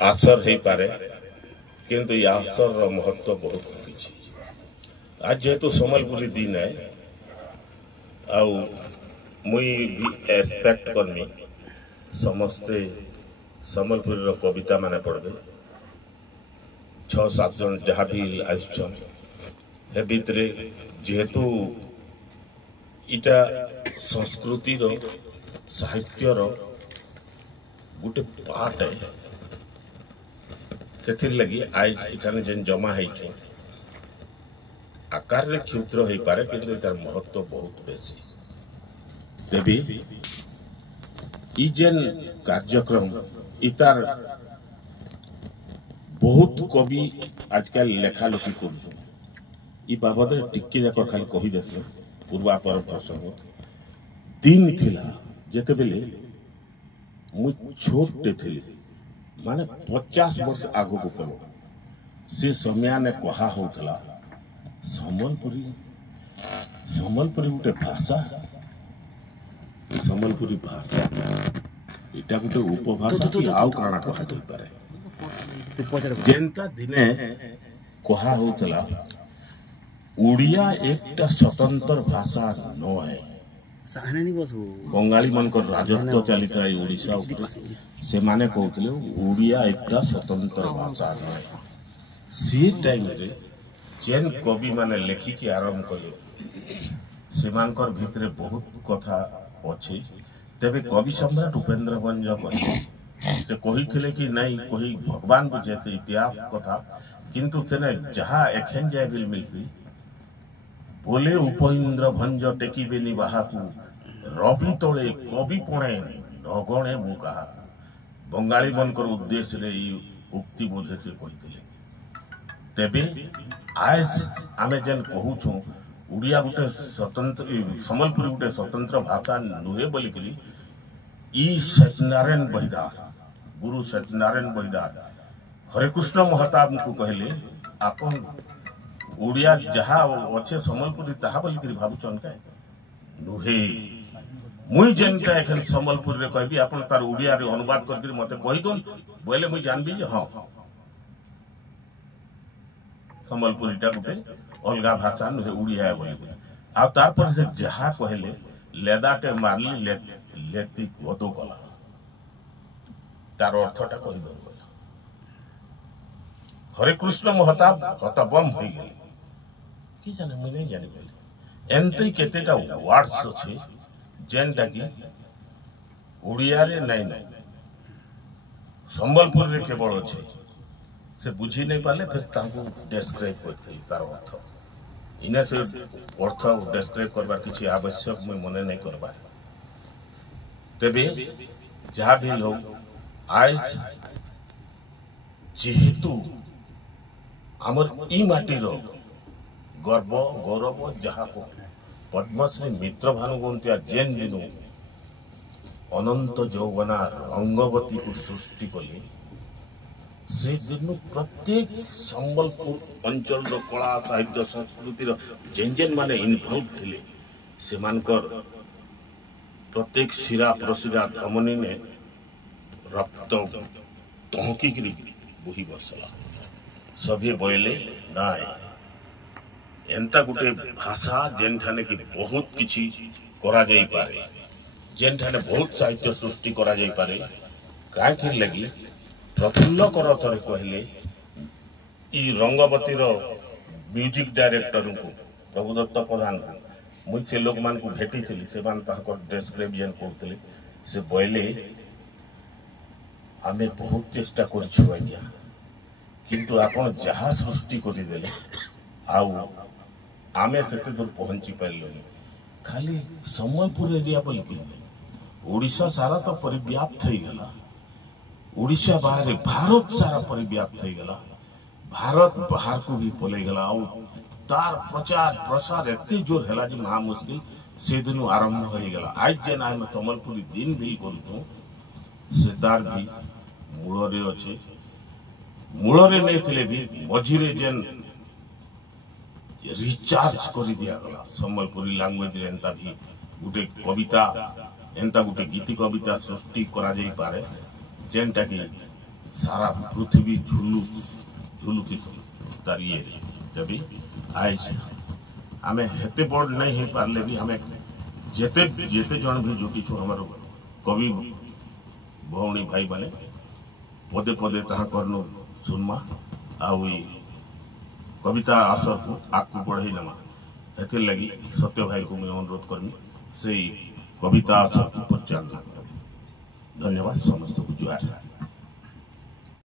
आसर हो पारे किंतु ये आसर महत्व बहुत किसी आज जेहेतु सम्बलपुरी दिन है आउ मुई भी एक्सपेक्ट करनी समस्ते सम्बलपुरी कविता माने पढ़बे 6-7 जन जहाँ भी आसछन हे भितरे जेहेतु इटा संस्कृति रो साहित्य रो गोटे पार्ट है से लगी आज इठाने जेन जमा है आकार रे क्षुद्र हो पारे किंतु इतार महत्व बहुत बेसी तेबी ई जेन कार्यक्रम इतार बहुत कवि आजकल लेखा लुखी कर बाबद टिके जाक खाली कही देस पूर्वापर प्रसंग दिन थिला जेते बेले मु छोटे थी माने 50 वर्ष आगो को पड़ो से समय ने कहा होतला सम्बलपुरी सम्बलपुरी गोटे भाषा सम्बलपुरी भाषा इटा गोटे उपभाषा कि आउ काना कहा जाई पारे जेंता दिने कहा होतला उड़िया एकटा स्वतंत्र भाषा न है बंगाली मन राजत्व चली ओडिशा से माने कहते ओडिया एक स्वतंत्र भाषा है सी टाइम रे जेन कवि माने लेखिकी आरंभ कले से मानकर भितरे बहुत कथा अछि तेबे कवि सम्राट उपेंद्र भंज से कही कि नहीं कही भगवान बुझे इतिहास कथा किंतु तेने जहा एखेन जाय बिल मिलसी बोले उपेंद्र भंज टेकिबेनी बाहाकू रवि तले कवि पणे नगणे मु कहा बंगाली मनकर उद्देश्य रे उक्ति बोधे से कहितले तेबे आज आमे जेन कहूछु उड़िया गोटे स्वतंत्र सम्बलपुरी गोटे स्वतंत्र भाषा नुहे बोली करी ई सत्यनारायण बहिदार गुरु सत्यनारायण बहिदार हरेकृष्ण महताब को कहले आपन उड़िया जहा अच्छे सम्बलपुरी ताहा बोली करी भाबुचन का नुहे मुई जेनटा एखन सम्बलपुरी रे कहबी आपन तार उड़िया रे अनुवाद करके मते कहि दोन बोले मुई जानबी जे हां सम्बलपुरीटा गोटे अलगा भाषा नुहे उड़िया बोली आ तार पर से जहा कहले लेदाटे मारली लेती गदो गला तार अर्थटा कहि दोन बोला हरे कृष्ण महताब हतबम होई गेल की जाने मुई नहीं जानि बोले एंते केतेटा वर्ड्स अछि जेनटा कि उड़िया रे नहीं नहीं सम्बलपुर रे केवल अच्छे से बुझी नहीं पाले फिर तांको डिस्क्राइब करते तार अर्थ इने से अर्थ डिस्क्राइब करबार किछि आवश्यक मैं मने नहीं करबा तेबे जहाँ भी लोग आज जेहेतु आमर ई माटी रो गर्व गौरव जहाँ को पद्मश्री मित्र भानुगंतिया जेन दिनु अनंत यौवना रंगवती को सृष्टि कले से दिन प्रत्येक सम्बलपुर अंचल कला साहित्य संस्कृति जेन जेन माने इनवॉल्व थिले से मानकर प्रत्येक शिरा प्रशिरा धमनी ने रक्त तहकी बुही बसला सभी बोले नाय एंता गोटे भाषा जेन ठाने की बहुत किछि करा जाई पारे जेन ठाने बहुत साहित्य सृष्टि करा जाई पारे काय थिर लगी प्रफुल्ल करतरे कहले ई रंगवती रो म्यूजिक डायरेक्टर को प्रभुदत्त प्रधान को मुझ से लोग मान को भेटी थी से मान ताको डिस्क्रिप्शन करतले से बोले आमे बहुत चेष्टा करछु आज्ञा किंतु आपण जहा सृष्टि करि देले आउ आमे सेते दूर पहुंची पाइलनी खाली सम्बलपुर एरिया बोल कि ओडिशा सारा तो परिव्याप्त हो गला ओडिशा बाहर भारत सारा परिव्याप्त हो गला भारत बाहर को भी पले गला और तार प्रचार प्रसार एते जोर हैला जे महा मुश्किल से दिन आरंभ हो गला आज जेन आमे सम्बलपुरी दिन भी करूछु से तार भी मूल रे अछि मूल रे नै थिले भी मझिरे जेन रिचार्ज कर दिया गला सम्बलपुरी लैंग्वेज एंता भी गोटे कविता एंता गोटे गीति कविता सृष्टि करा जाई पारे जेनटा कि सारा पृथ्वी झुलुती तार ये जब आई आमे हेते बड़ नहीं हो पारे भी हमें जेते जेते जन भी जुटिछु हमर कवि भौणी भाई माने पदे पदे ताहा करनु सुनमा आउ कविता आसर को आगू बढ़ई नमा एते लगी सत्य भाई को मैं अनुरोध करमी से कविता आसर को प्रचार। धन्यवाद समस्त को जुआर।